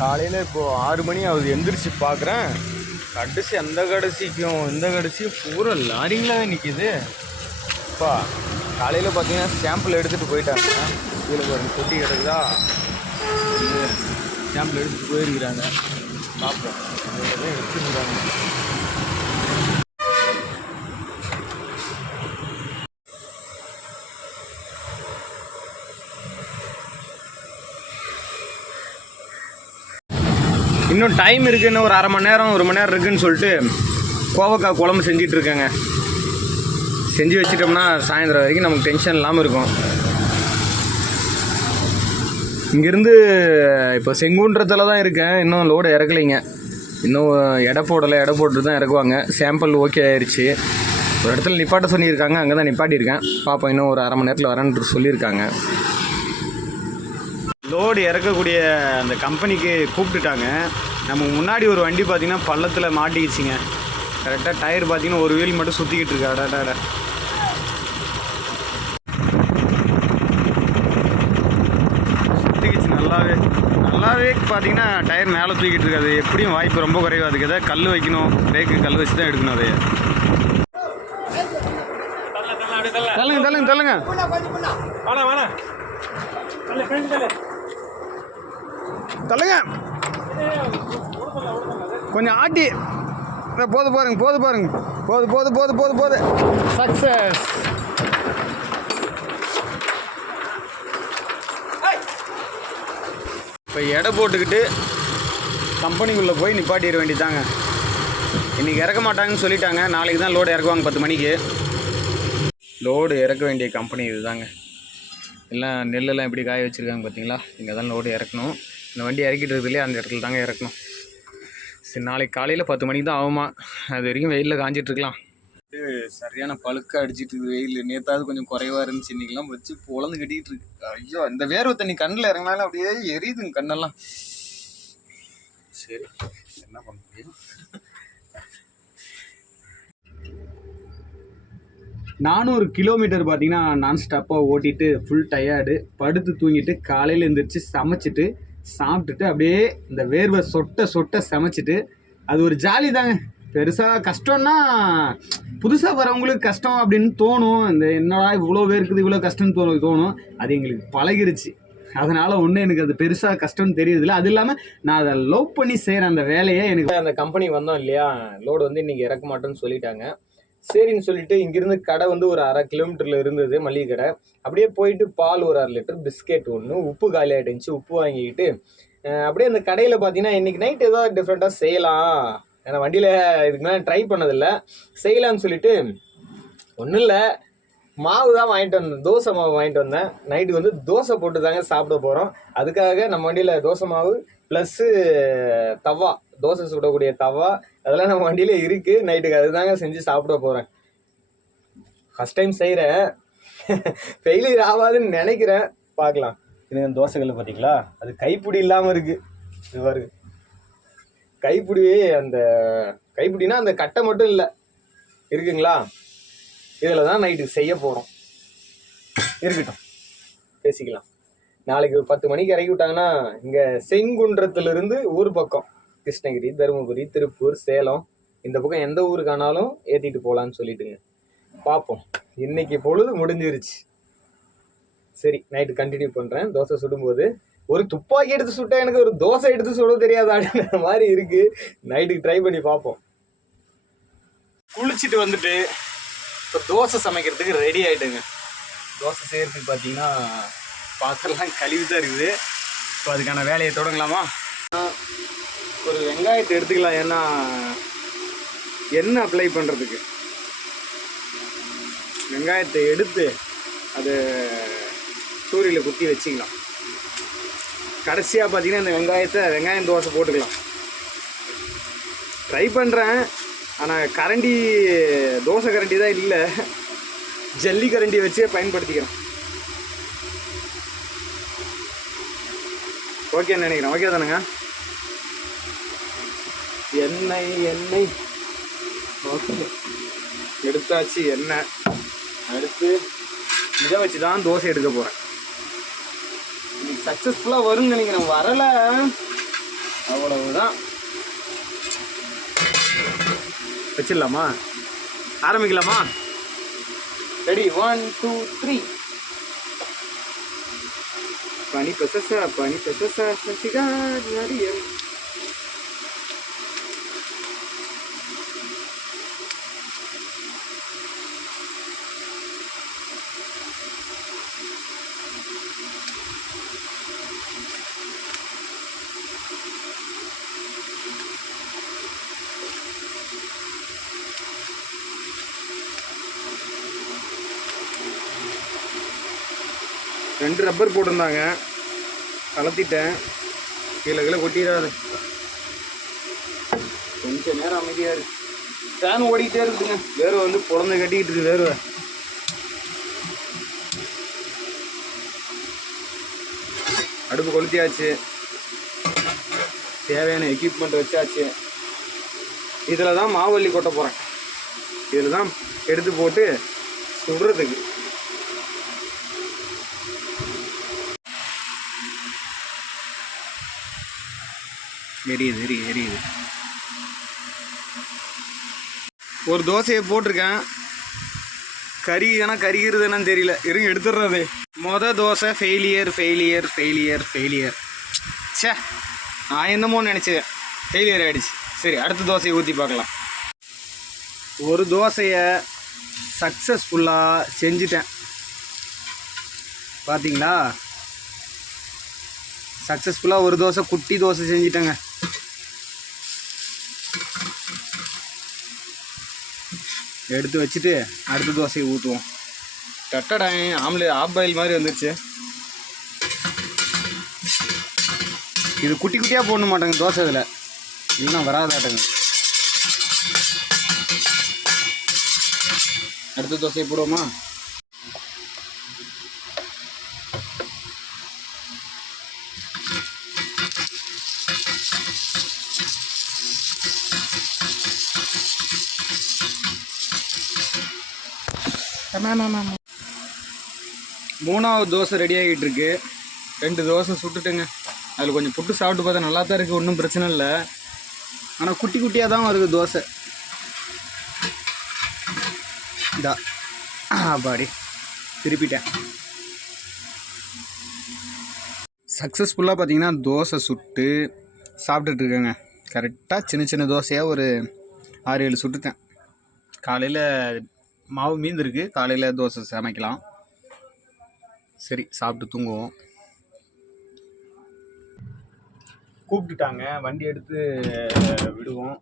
காலையில் இப்போது ஆறு மணி ஆகுது. எந்திரிச்சு பார்க்குறேன் கடைசி அந்த கடைசிக்கும் இந்த கடைசியும் பூரா லாரிங்களாவே நிற்கிது அப்பா காலையில் பார்த்தீங்கன்னா சாம்பிள் எடுத்துகிட்டு போயிட்டாங்க. கீழே ஒரு தொட்டி கிடக்குதா? சாம்பிள் எடுத்துகிட்டு போயிருக்கிறாங்க. பார்ப்போம் எடுத்துருக்காங்க இன்னும் டைம் இருக்குன்னு ஒரு அரை மணி நேரம் ஒரு மணி நேரம் இருக்குன்னு சொல்லிட்டு கோவக்காய் குழம்பு செஞ்சிட்டு இருக்கேங்க. செஞ்சு வச்சிட்டோம்னா சாயந்தரம் வரைக்கும் நமக்கு டென்ஷன் இல்லாமல் இருக்கும். இங்கேருந்து இப்போ செங்குன்றத்தில் தான் இருக்கேன். இன்னும் லோடு இறக்கலைங்க. இன்னும் எடை போடலை எடை போட்டு தான் இறக்குவாங்க. சாம்பிள் ஓகே ஆயிடுச்சு ஒரு இடத்துல நிப்பாட்ட சொல்லியிருக்காங்க. அங்கே தான் நிப்பாட்டியிருக்கேன். பாப்பா இன்னும் ஒரு அரை மணி நேரத்தில் வரேன்ட்டு சொல்லியிருக்காங்க. லோடு இறக்கக்கூடிய அந்த கம்பெனிக்கு கூப்பிட்டுட்டாங்க. நமக்கு முன்னாடி ஒரு வண்டி பார்த்தீங்கன்னா பள்ளத்தில் மாட்டிக்கிச்சுங்க. கரெக்டாக டயர் பார்த்தீங்கன்னா ஒரு வீல் மட்டும் சுற்றிக்கிட்டு இருக்கு. அடாடாட சுற்றிக்கிச்சு நல்லாவே. நல்லாவே பார்த்தீங்கன்னா டயர் மேலே தூக்கிட்டு இருக்கு அது எப்படியும் வாய்ப்பு ரொம்ப குறைவு அதுக்கு எதாவது கல் வைக்கணும். பிரேக்கு கல் வச்சு தான் எடுக்கணும் அதை தள்ளுங்க தள்ளுங்க தள்ளுங்க. தள்ளுங்க. கொஞ்சம் ஆட்டி. போது பாருங்க போது பாருங்க. போது போது போது போது போது. சக்சஸ் இப்போ எடை போட்டுக்கிட்டு கம்பெனிக்குள்ளே போய் நிப்பாட்டிட வேண்டியதாங்க இன்றைக்கி இறக்க மாட்டாங்கன்னு சொல்லிட்டாங்க. நாளைக்கு தான் லோடு இறக்குவாங்க பத்து மணிக்கு. லோடு இறக்க வேண்டிய கம்பெனி இதுதாங்க. எல்லாம் நெல்லெல்லாம் எப்படி காய வச்சுருக்காங்க பார்த்தீங்களா இங்கே தான் லோடு இறக்கணும். இந்த வண்டி இறக்கிட்டு இருக்குதுலையே அந்த இடத்துல தாங்க இறக்கணும். சரி நாளைக்கு காலையில் பத்து மணிக்கு தான் ஆகுமா? அது வரைக்கும் வெயிலில் காஞ்சிட்டு இருக்கலாம். இது சரியான பழுக்க அடிச்சிட்டு இருக்கு வெயில். நேத்தாவது கொஞ்சம் குறைவாக இருந்துச்சு. இன்றைக்கெல்லாம் வச்சு பொழந்து கட்டிக்கிட்டு இருக்கு. ஐயோ இந்த வேர்வை தண்ணி கண்ணில் இறங்கினாலும் அப்படியே எரியுதுங்க கண்ணெல்லாம். சரி என்ன பண்ண முடியும்? நானூறு கிலோமீட்டர் பார்த்தீங்கன்னா நான் ஸ்டாப்பாக ஓட்டிட்டு ஃபுல் டயர்டு படுத்து தூங்கிட்டு காலையில் எழுந்திரிச்சு சமைச்சிட்டு சாப்பிட்டுட்டு அப்படியே இந்த வேர்வை சொட்ட சொட்ட சமைச்சிட்டு அது ஒரு ஜாலி தாங்க. பெருசாக கஷ்டம்னா புதுசாக வரவங்களுக்கு கஷ்டம் அப்படின்னு தோணும். இந்த என்னடா இவ்வளோ பேருக்குது இவ்வளோ கஷ்டம்னு தோ தோணும். அது எங்களுக்கு பழகிருச்சு. அதனால் ஒன்றும் எனக்கு அது பெருசாக கஷ்டம்னு தெரியுதுல்ல அது இல்லாமல் நான் அதை லவ் பண்ணி செய்கிற அந்த வேலையை எனக்கு அந்த கம்பெனி வந்தோம் இல்லையா? லோடு வந்து இன்றைக்கி இறக்க மாட்டோம்னு சொல்லிட்டாங்க. சரின்னு சொல்லிட்டு இங்கிருந்து கடை வந்து ஒரு அரை கிலோமீட்டரில் இருந்தது மளிகை கடை. அப்படியே போயிட்டு பால் ஒரு அரை லிட்டர் பிஸ்கெட் ஒன்று உப்பு காலி ஆகிடுச்சு உப்பு வாங்கிக்கிட்டு அப்படியே அந்த கடையில் பார்த்தீங்கன்னா இன்றைக்கி நைட் ஏதாவது டிஃப்ரெண்ட்டாக செய்யலாம். ஏன்னா வண்டியில் இதுக்கு மேலே ட்ரை பண்ணதில்லை. செய்யலாம்னு சொல்லிட்டு ஒன்றும் இல்லை. மாவு தான் வாங்கிட்டு வந்தேன் தோசை மாவு வாங்கிட்டு வந்தேன். நைட்டுக்கு வந்து தோசை போட்டு தாங்க சாப்பிட போகிறோம் அதுக்காக நம்ம வண்டியில் தோசை மாவு ப்ளஸ்ஸு தவா தோசை சுடக்கூடிய தவா அதெல்லாம் நம்ம வண்டியில் இருக்குது நைட்டுக்கு அதுதாங்க செஞ்சு சாப்பிட போகிறேன் ஃபஸ்ட் டைம் செய்கிறேன் ஃபெயிலியர் ஆகாதுன்னு நினைக்கிறேன். பார்க்கலாம். இது தோசைகள் பார்த்தீங்களா அது கைப்பிடி இல்லாமல் இருக்குது இது பாருங்க கைப்பிடி அந்த கைப்பிடினா அந்த கட்டை மட்டும் இல்லை. இருக்குங்களா? இதில் தான் நைட்டுக்கு செய்ய போகிறோம் இருக்கட்டும். பேசிக்கலாம். நாளைக்கு பத்து மணிக்கு இறக்கி விட்டாங்கன்னா இங்கே செங்குன்றத்துலேருந்து ஊர் பக்கம். கிருஷ்ணகிரி தருமபுரி திருப்பூர் சேலம். இந்த பக்கம் எந்த ஊருக்கானாலும் ஏற்றிட்டு போகலான்னு சொல்லிட்டுங்க. பார்ப்போம் இன்னைக்கு பொழுது முடிஞ்சிருச்சு. சரி நைட்டு கண்டினியூ பண்ணுறேன் தோசை சுடும்போது ஒரு துப்பாக்கி எடுத்து சுட்டா எனக்கு ஒரு தோசை எடுத்து சுட தெரியாது அப்படின்ற மாதிரி இருக்கு. நைட்டுக்கு ட்ரை பண்ணி பார்ப்போம் குளிச்சுட்டு வந்துட்டு இப்போ தோசை சமைக்கிறதுக்கு ரெடி ஆகிட்டுங்க தோசை செய்கிறதுக்கு பார்த்தீங்கன்னா பாத்திரம்லாம் கழிவு தான் இருக்குது. இப்போ அதுக்கான வேலையை தொடங்கலாமா? ஒரு வெங்காயத்தை எடுத்துக்கலாம். ஏன்னா எண்ணெய் அப்ளை பண்ணுறதுக்கு வெங்காயத்தை எடுத்து அது சூரியல குத்தி வச்சுக்கலாம். கடைசியாக பார்த்தீங்கன்னா இந்த வெங்காயத்தை வெங்காயம் தோசை போட்டுக்கலாம். ட்ரை பண்ணுறேன் ஆனால் கரண்டி தோசை கரண்டி தான் இல்லை. ஜல்லி கரண்டி வச்சே பயன்படுத்திக்கிறேன் ஓகேன்னு நினைக்கிறேன். ஓகே தானுங்க? எண்ணெய் எண்ணெய் ஓகே எடுத்தாச்சு எண்ணெய் அடுத்து இதை வச்சு தான் தோசை எடுக்க போகிறேன் இன்னைக்கு சக்ஸஸ்ஃபுல்லாக வரும்னு நினைக்கிறேன். வரலை. அவ்வளவுதான். வச்சிடலாமா? ஆரம்பிக்கலாமா? ரெடி ஒன் டூ த்ரீ பனி பசசா பனி பசசா சசிகா நரியம் ரெண்டு ரப்பர் போட்டிருந்தாங்க. கலத்திட்டேன். கீழே கீழே கொட்டிடாது. கொஞ்சம் நேரம் அமைதியாக இருக்கு ஃபேன் ஓடிக்கிட்டே இருக்குங்க வேர்வை வந்து பிறந்து கட்டிக்கிட்டு இருக்கு வேர்வை. அடுப்பு கொளுத்தியாச்சு. தேவையான எக்யூப்மெண்ட் வச்சாச்சு. இதில் தான் மாவல்லி கொட்ட போகிறேன் இதில் தான் எடுத்து போட்டு சுடுறதுக்கு. எரியுது எரியுது எரியுது ஒரு தோசையை போட்டிருக்கேன். கறி கறிகிறது என்னன்னு தெரியல. இருங்க எடுத்துடுறது. மொத dosa failure failure failure failure சே நான் என்னமோ நினச்சேன். ஃபெயிலியர் ஆகிடுச்சு சரி அடுத்த தோசையை ஊற்றி பார்க்கலாம். ஒரு தோசையை சக்ஸஸ்ஃபுல்லாக செஞ்சுட்டேன். பார்த்தீங்களா சக்ஸஸ்ஃபுல்லாக ஒரு தோசை குட்டி தோசை செஞ்சிட்டேங்க. எடுத்து வச்சுட்டு அடுத்த தோசையை ஊற்றுவோம். கட்டடாய் ஆம்லே ஆப் பாயில் மாதிரி வந்துருச்சு. இது குட்டி குட்டியாக போட மாட்டாங்க தோசை இதில். இல்லைன்னா வராதாட்டங்க. அடுத்த தோசையை போடுவோமா? மூணாவது தோசை ரெடி ஆகிட்டு இருக்கு ரெண்டு தோசை சுட்டுட்டுங்க. அதில் கொஞ்சம் புட்டு சாப்பிட்டு பார்த்தா நல்லா தான் இருக்குது ஒன்றும் பிரச்சனை இல்லை. ஆனால் குட்டி குட்டியாக தான் வருது தோசை. இதா. பாடி. திருப்பிட்டேன். சக்ஸஸ்ஃபுல்லாக பார்த்தீங்கன்னா தோசை சுட்டு சாப்பிட்டுட்ருக்கேங்க கரெக்டாக சின்ன சின்ன தோசையாக ஒரு ஆறு ஏழு சுட்டுட்டேன். காலையில் மாவு மீந்திருக்கு. காலையில் தோசை சமைக்கலாம். சரி சாப்பிட்டு தூங்குவோம். கூப்பிட்டுட்டாங்க. வண்டி எடுத்து விடுவோம்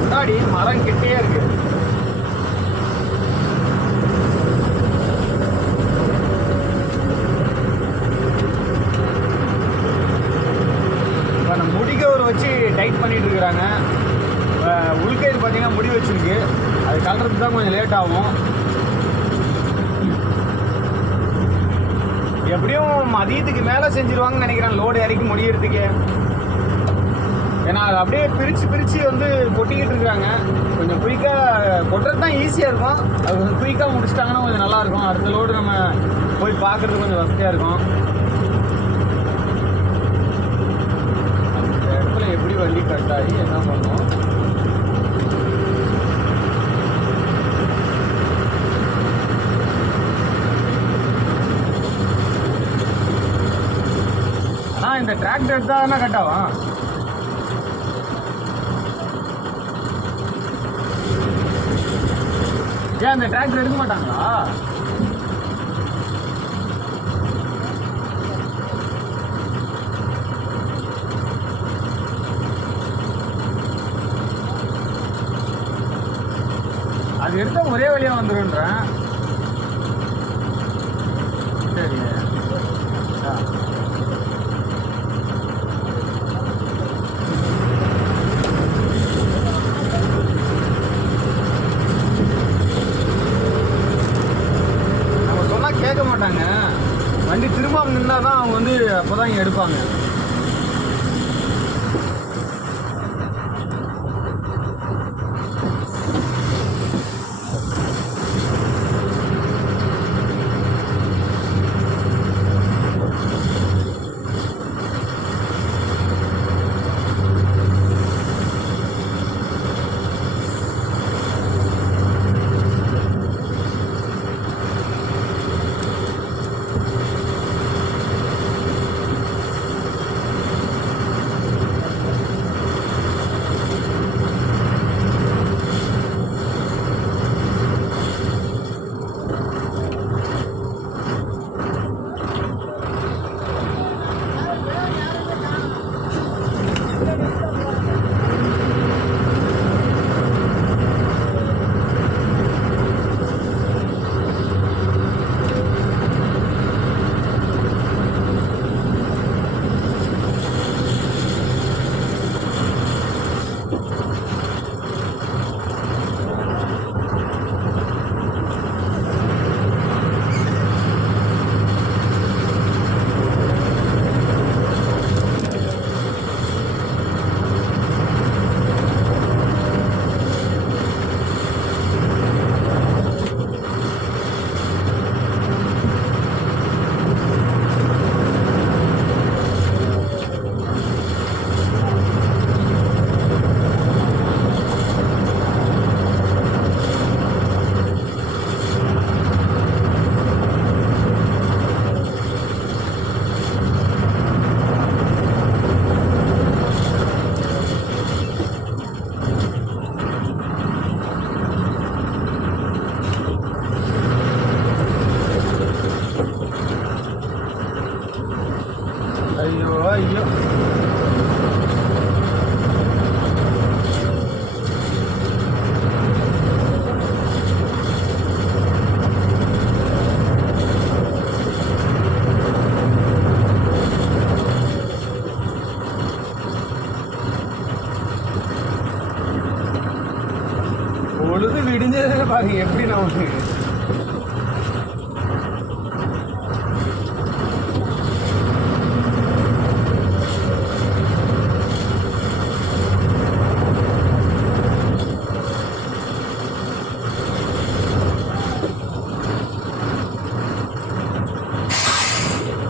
முன்னாடி மரம் கிட்டே இருக்கு இப்போ நம்ம முடிக்கவர் வச்சு டைட் பண்ணிட்டு இருக்கிறாங்க இப்போ உள்கயிறு பார்த்தீங்கன்னா முடி வச்சிருக்கு. அது கலறதுக்கு தான் கொஞ்சம் லேட் ஆகும். எப்படியும் மதியத்துக்கு மேலே செஞ்சிருவாங்கன்னு நினைக்கிறேன் லோடு இறக்கி முடியறதுக்கு. ஏன்னா அது அப்படியே பிரித்து பிரித்து வந்து கொட்டிக்கிட்டு இருக்காங்க. கொஞ்சம் குயிக்காக கொட்டுறது தான் ஈஸியாக இருக்கும். அது கொஞ்சம் குயிக்காக முடிச்சிட்டாங்கன்னா கொஞ்சம் நல்லா இருக்கும். அடுத்த லோடு நம்ம போய் பார்க்குறது கொஞ்சம் வசதியாக இருக்கும். அந்த இடத்துல எப்படி வண்டி கட் என்ன பண்ணுவோம் டிராக்டர் எடுத்தால் தானே கட் ஆகும் ஏன் அந்த டிராக்டர் எடுக்க மாட்டாங்களா? அது எடுத்தால் ஒரே வழியா வந்துருன்றேன். கேட்க மாட்டாங்க. வண்டி திரும்ப நின்னா தான் அவங்க வந்து அப்போ தான் எடுப்பாங்க. அது எப்படி நமக்கு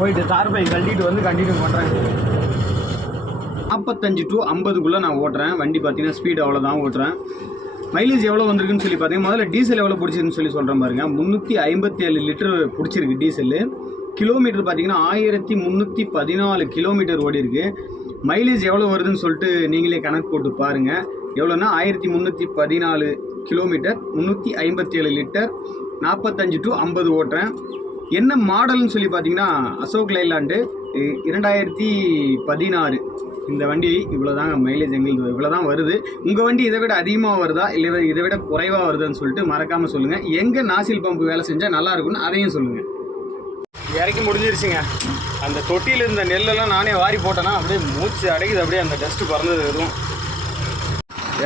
போயிட்டு தார்பை கழட்டிட்டு வந்து கண்டினியூ பண்ணுறேன் நாற்பத்தஞ்சு டு ஐம்பதுக்குள்ளே நான் ஓட்டுறேன். வண்டி பார்த்தீங்கன்னா ஸ்பீடு அவ்வளோதான் ஓட்டுறேன். மைலேஜ் எவ்வளோ வந்திருக்குன்னு சொல்லி பார்த்தீங்கன்னா முதல்ல டீசல் எவ்வளோ பிடிச்சிருக்குன்னு சொல்லி சொல்கிறேன் பாருங்க. முந்நூற்றி ஐம்பத்தி ஏழு லிட்டர் பிடிச்சிருக்கு டீசல் கிலோமீட்டர் பார்த்தீங்கன்னா ஆயிரத்தி முந்நூற்றி பதினாலு கிலோமீட்டர் ஓடி இருக்கு மைலேஜ் எவ்வளோ வருதுன்னு சொல்லிட்டு நீங்களே கணக்கு போட்டு பாருங்கள் எவ்வளோன்னா ஆயிரத்தி முந்நூற்றி பதினாலு கிலோமீட்டர் முந்நூற்றி ஐம்பத்தி ஏழு லிட்டர் நாற்பத்தஞ்சு டு ஐம்பது ஓட்டுறேன். என்ன மாடல்னு சொல்லி பார்த்தீங்கன்னா அசோக் லைலாண்டு இரண்டாயிரத்தி பதினாறு. இந்த வண்டி இவ்வளோதாங்க மைலேஜ் எங்களுக்கு இவ்வளோ தான் வருது. உங்கள் வண்டி இதை விட அதிகமாக வருதா? இல்லை இதை விட குறைவாக வருதுன்னு சொல்லிட்டு மறக்காமல் சொல்லுங்கள் எங்கே நாசில் பம்பு வேலை செஞ்சால் நல்லா இருக்கும்னு அதையும் சொல்லுங்கள் இறக்கி முடிஞ்சிருச்சுங்க. அந்த தொட்டியில் இருந்த நெல்லெல்லாம் நானே வாரி போட்டேன்னா அப்படியே மூச்சு அடைக்குது அப்படியே அந்த டஸ்ட்டு பறந்தது வரும்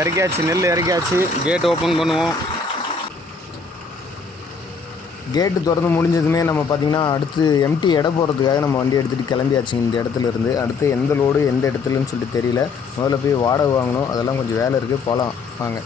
இறக்கியாச்சு நெல் இறக்கியாச்சு. கேட் ஓப்பன் பண்ணுவோம். கேட்டு திறந்து முடிஞ்சதுமே நம்ம பார்த்திங்கன்னா அடுத்து எம்டி எடை போகிறதுக்காக நம்ம வண்டி எடுத்துகிட்டு கிளம்பியாச்சு இந்த இடத்துல இருந்து. அடுத்து எந்த லோடு எந்த இடத்துலன்னு சொல்லிட்டு தெரியல. முதல்ல போய் வாடகை வாங்கணும். அதெல்லாம் கொஞ்சம் வேலை இருக்குது போகலாம் வாங்க.